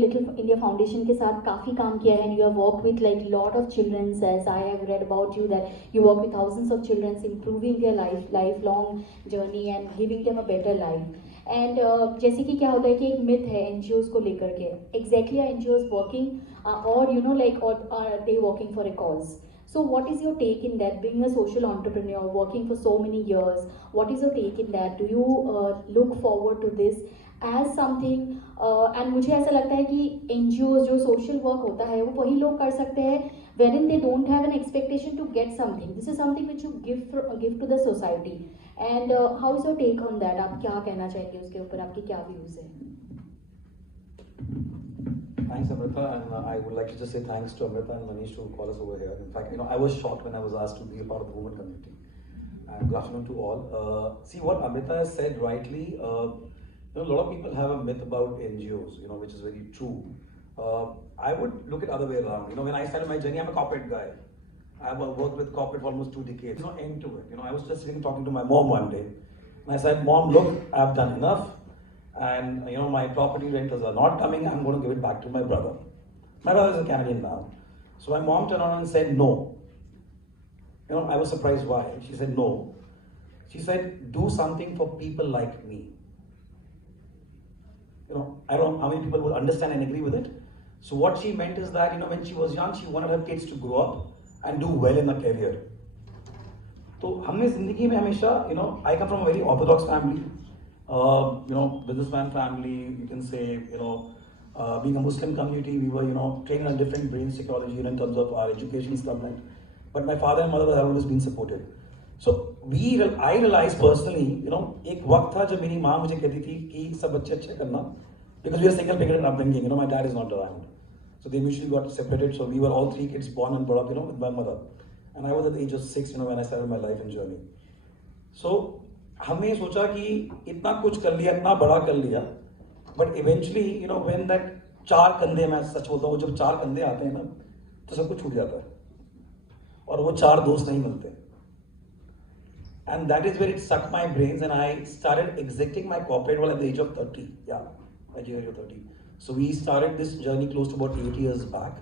Little India foundation के साथ काफ़ी काम किया है, and you have work with like lot of childrens, as I have read about you that you work with thousands of childrens, improving their life long journey and giving them a better life. And जैसे कि क्या होता है कि एक myth है NGOs को लेकर के, एग्जैक्टली आर एनजीओज वर्किंग और यू नो लाइक और they working for a cause? So what is your take in that, being a social entrepreneur working for so many years, what is your take in that? Do you look forward to this as something, and मुझे ऐसा लगता है कि NGOs जो social work होता है वो वही लोग कर सकते हैं wherein they don't have an expectation to get something. This is something which you give to the society. And how is your take on that? आप क्या कहना चाहेंगे उसके ऊपर, आपकी क्या views है? Thanks, Amrita, and I would like to just say thanks to Amrita and Manish to call us over here. In fact, I was shocked when I was asked to be a part of the women community. And good afternoon to all. See what Amrita has said rightly. A lot of people have a myth about NGOs, which is very true. I would look at other way around. When I started my journey, I'm a corporate guy. I've worked with corporate for almost 2 decades. End to it. I was just sitting talking to my mom one day, and I said, "Mom, look, I've done enough. And my property rentals are not coming. I'm going to give it back to my brother. My brother is a Canadian now." So my mom turned around and said no. I was surprised why. She said no. She said, "Do something for people like me." I don't know how many people will understand and agree with it. So what she meant is that when she was young, she wanted her kids to grow up and do well in a career. So हमने जिंदगी में हमेशा I come from a very orthodox family. Businessman family, you can say, being a Muslim community, we were, trained on different brain psychology in terms of our education stuff. But my father and mother have always been supportive. So I realized personally, एक वक्त था जब मेरी माँ मुझे कहती थी कि सब बच्चे अच्छे करना, because we are single parent upbringing, my dad is not around. So they mutually got separated. So we were all 3 kids born and brought up, with my mother. And I was at the age of 6, when I started my life and journey. So हमने सोचा कि इतना कुछ कर लिया, इतना बड़ा कर लिया, बट इवेंचुअली व्हेन दैट 4 कंधे, मैं सच बोलता हूँ, जब 4 कंधे आते हैं ना तो सब कुछ छूट जाता है और वो 4 दोस्त नहीं मिलते. And that is where it suck my brains and I started exiting my corporate world at the age of 30. At the age of 30. So we started this journey close to about 8 years back.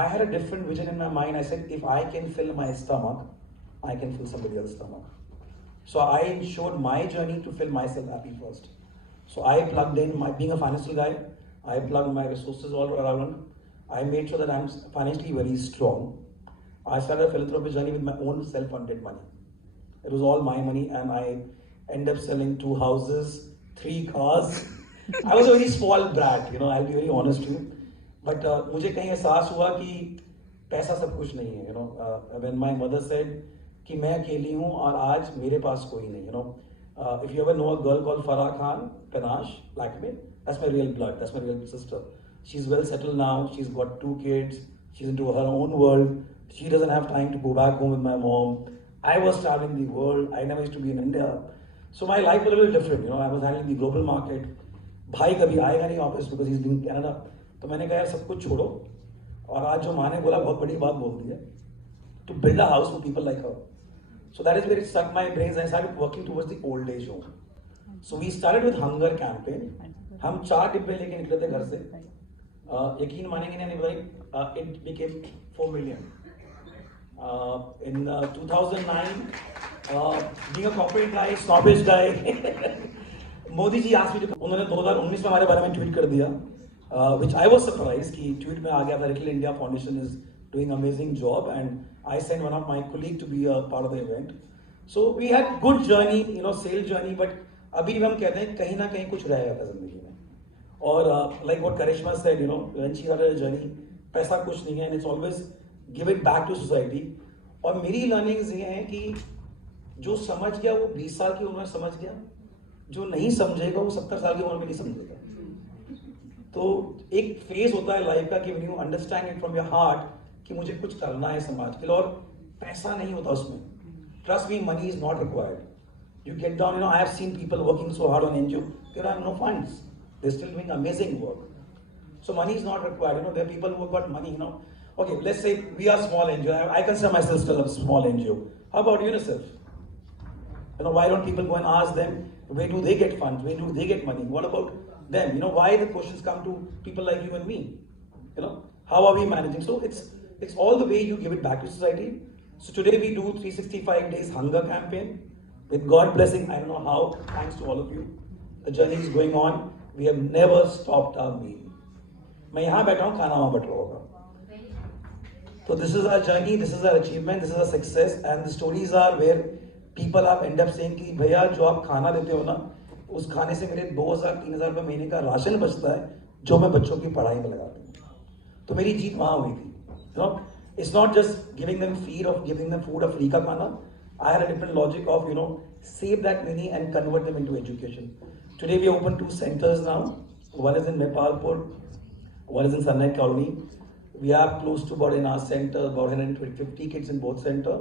I had a different vision in my mind. I said, if I can fill my stomach, I can fill somebody else's stomach. So I ensured my journey to fill myself happy first. So I plugged in, being a financial guy, I plugged my resources all around. I made sure that I'm financially very strong. I started a philanthropy journey with my own self-funded money. It was all my money, and I ended up selling 2 houses, 3 cars. I was a very spoiled brat, I'll be very honest with you. But मुझे कहीं एहसास हुआ कि पैसा सब कुछ नहीं है. When my mother said कि मैं अकेली हूँ और आज मेरे पास कोई नहीं, if you ever know a girl called Farah Khan, Panache, Lakme, that's my real blood, that's my real sister. She's well settled now, she's got 2 kids, she's into her own world, she doesn't have time to go back home with my mom. I was traveling the world, I never used to be in India. So my life was a little different, I was handling the global market. भाई कभी आएगा नहीं office because he's in Canada. तो मैंने कहा यार सब कुछ छोड़ो, और आज जो माँ ने बोला बहुत बड़ी बात बोल दी है, to build a house for people like her. So that is where it stuck my brains and I started working towards the old age home. So we started with hunger campaign. हम 4 डिब्बे लेके निकले थे घर से. यकीन मानेंगे नहीं भाई, it became 4 million. In 2009, being a corporate guy, snobbish guy, Modi ji asked me to, उन्होंने 2019 में हमारे बारे में ट्वीट कर दिया, which I was surprised कि ट्वीट में आ गया था, little India foundation is doing amazing job, and I sent one of my colleague to be a part of the event. So we had good journey, sales journey, but अभी भी हम कहते हैं कहीं ना कहीं कुछ रह जाता है जिंदगी में. और like what Karishma said, when she started her journey, पैसा कुछ नहीं है, and it's always give it back to society. और मेरी learnings ये हैं कि जो समझ गया वो 20 साल की उम्र में समझ गया, जो नहीं समझेगा वो 70 साल की उम्र में नहीं समझेगा. तो एक फेज होता है लाइफ का कि when you understand it from your heart कि मुझे कुछ करना है समाज के लिए, और पैसा नहीं होता उसमें. Trust me, money is not required. You get down, I have seen people working so hard on NGO, they have no funds. They're still doing amazing work. So money is not required. There are people who have got money, Okay, let's say we are small NGO. I consider myself still a small NGO. How about UNICEF? Why don't people go and ask them, where do they get funds? Where do they get money? What about them. You know, why the questions come to people like you and me? You know, how are we managing? So it's all the way you give it back to society. So today we do 365 days hunger campaign. With God blessing, I don't know how, thanks to all of you. The journey is going on. We have never stopped our meal. मैं यहाँ बैठा हूँ, खाना वहाँ but रहा होगा. So this is our journey, this is our achievement, this is our success, and the stories are where people have end up saying कि भैया जो आप खाना देते हो ना, उस खाने से मेरे 2,000-3,000 रुपये महीने का राशन बचता है, जो मैं बच्चों की पढ़ाई में लगाता हूँ. तो मेरी जीत वहाँ हुई थी. You know, it's not just giving them feed or giving them food or free का खाना. I had a different logic of, you know, save that money and convert them into education. Today we open 2 centers now. One is in Nepalpur, one is in Sunlight Colony. We are close to about in our center, about 150 kids in both center.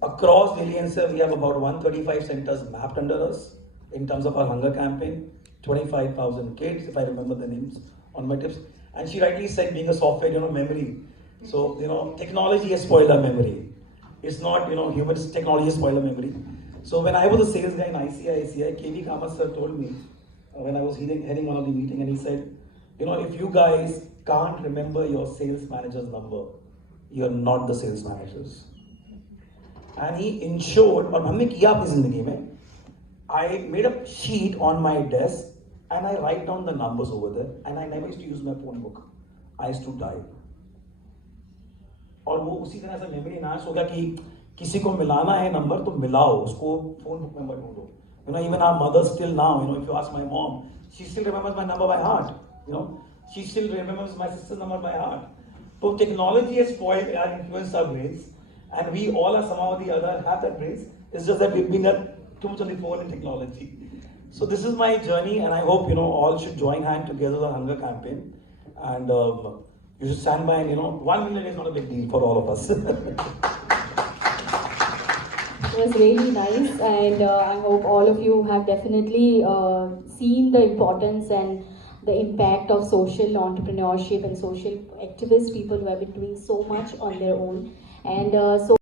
Across Delhi NCR, we have about 135 centers mapped under us in terms of our hunger campaign. 25,000 kids, if I remember the names on my tips. And she rightly said, being a software, you know, memory. So, you know, technology has spoiled our memory. It's not, you know, humans, technology has spoiled our memory. So when I was a sales guy in ICICI, KV Kamath sir told me, when I was heading one of the meeting, and he said, you know, if you guys can't remember your sales manager's number, you're not the sales managers. And he ensured, और हमने किया अपनी जिंदगी में, I made a sheet on my desk and I write down the numbers over there, and I never used to use my phone book. I used to type. और वो उसी तरह से मेमोरी नाश हो गया कि किसी को मिलाना है नंबर तो मिलाओ, उसको फोन बुक में मत ढूंढो. You know, even our mothers still now, you know, if you ask my mom, she still remembers my number by heart. You know, she still remembers my sister's number by heart. So technology has spoiled and influenced our brains, and we all are somehow or the other have that brains. It's just that we've been too much on the phone and technology. So this is my journey, and I hope, you know, all should join hand together the hunger campaign, and you should stand by, and, you know, 1 million is not a big deal for all of us. It was really nice, and I hope all of you have definitely seen the importance and the impact of social entrepreneurship and social activist people who have been doing so much on their own. And so